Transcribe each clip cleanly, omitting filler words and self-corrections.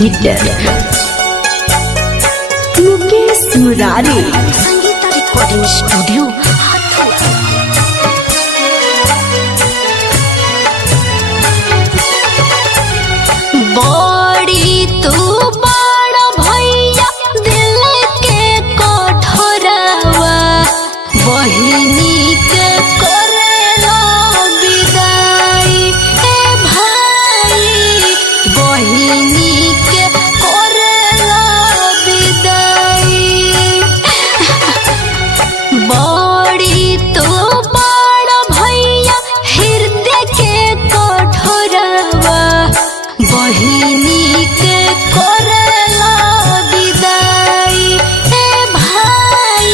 Director Mukesh Murari, Sangeeta recording studio. बड़ी तू बड़ भैया दिल के कठोरवा, बहिनी के करेला विदाई। ए भाई बहिनी के करेला विदाई। बड़ी तू बड़ भैया हृदय के कठोरवा, बहिनी के करेला विदाई। ए भाई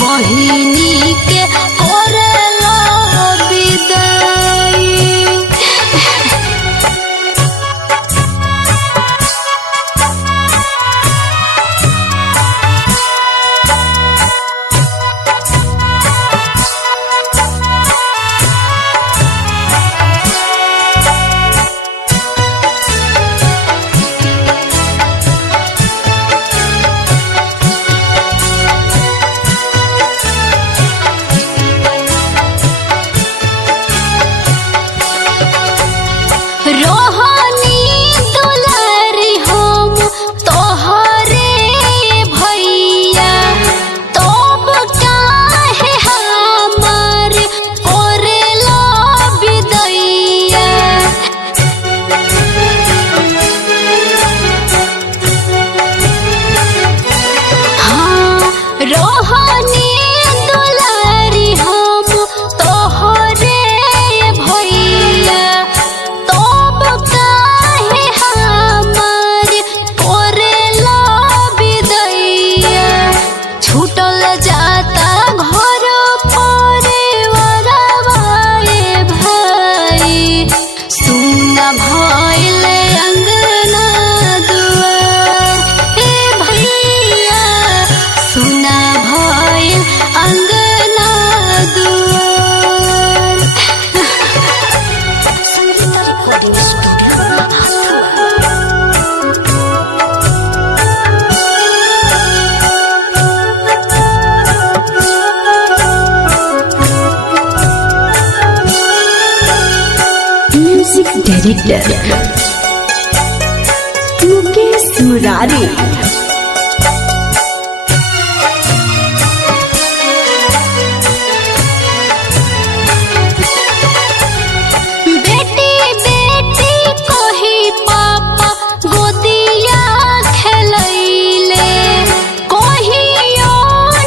बहिनी के करेला विदाई। रोहनी दुलारी हम तोहरे भैया, तब काहे हमार करेला विदैया। हाँ रोहनी दुलारी हम तोहरे भैया, तब काहे हमार करेला विदैया। छूटल जाता घर परिवारवा ए भाई, सुना भइल अंगना दुआर। ए भैया सुना भइल अंगना दुआर। Sangeeta recording studio. Music director Mukesh Murari, बेटी बेटी कही पापा गोदिया खेलैले, कहियो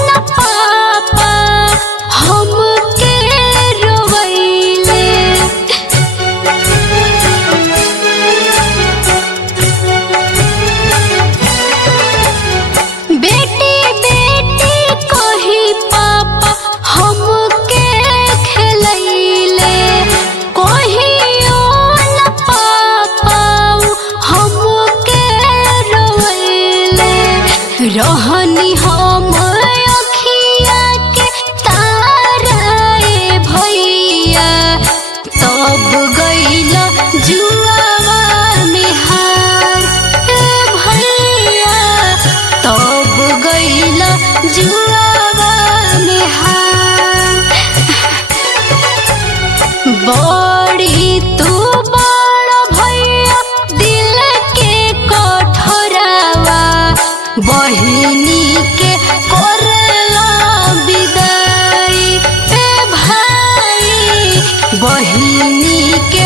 न पापा हमके रोवैले। बेटी बेटी कही पापा हमके खेलैले, कहियो न पापा हमके रोवैले। रहनी हम अखिया के तारा ए भैया, तब गइला जुआवा में हार। ए भैया तब गइला जुआवा में हार। बड़ी तू बड़ भैया दिल के कठोरवा, बहिनी के करेला विदाई। ए भाई बहिनी के